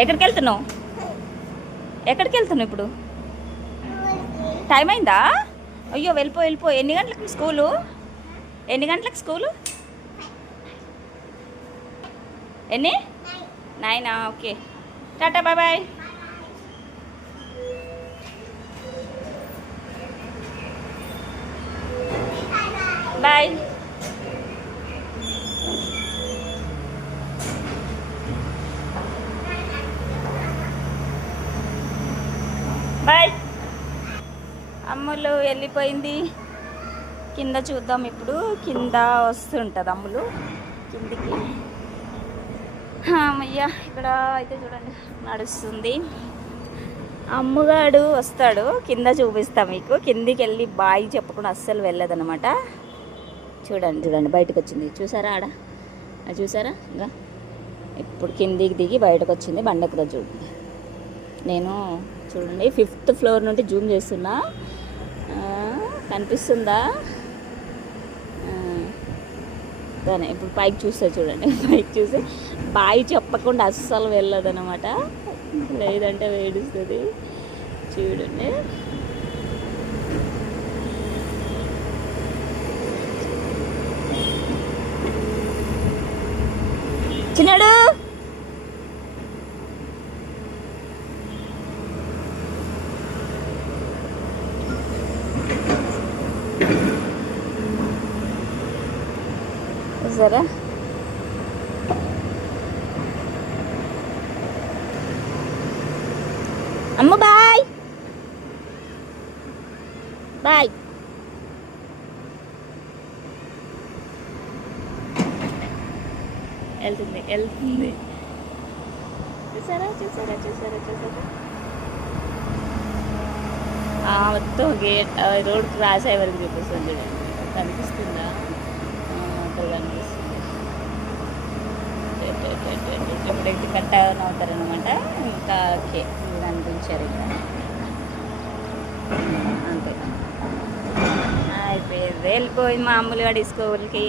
ఎక్కడికి వెళ్తున్నావు? ఎక్కడికి వెళ్తున్నావు ఇప్పుడు? టైం అయిందా? అయ్యో వెళ్ళిపో. ఎన్ని గంటలకు స్కూలు? ఎన్ని గంటలకు స్కూలు? ఎన్ని? 9. Okay, tata, bye bye. Bye. Bye. Ammulu వెళ్ళిపోయింది. కింద చూద్దాం ఇప్పుడు. కింద వస్తుంటుంది అమ్ములు కిందికి. అమ్మయ్య, ఇక్కడ అయితే చూడండి నడుస్తుంది. అమ్ముగాడు వస్తాడు, కింద చూపిస్తా మీకు. కిందికి వెళ్ళి బాయ్ చెప్పకుండా అస్సలు వెళ్ళదనమాట. చూడండి బయటకు వచ్చింది. చూసారా ఆడ? చూసారా? ఇంకా ఇప్పుడు కిందికి దిగి బయటకు వచ్చింది. బండకుదా చూడండి. నేను చూడండి 5th ఫ్లోర్ నుండి జూమ్ చేస్తున్నా. కనిపిస్తుందా? దాని ఇప్పుడు పైకి చూస్తే చూడండి. పైకి చూసి బాయ్ చెప్పకుండా అస్సలు వెళ్ళదనమాట. లేదంటే వేడుస్తుంది. చూడండి. చిన్నాడు సరే. అమ్మ బాయ్ బాయ్. వెళ్తుంది. చూసారా? మొత్తం గేట్ రోడ్ క్రాస్ అయ్యే వరకు చూపిస్తుంది. చూడండి, కనిపిస్తుందా? అక్కడ కనిపిస్తుంది. ఇప్పుడు కట్ అవుతారనమాట. ఇంకా ఓకే, కనిపించారు ఇక్కడ. అంతే, అయిపోయింది. వెళ్ళిపోయింది మామూలుగా స్కూల్కి.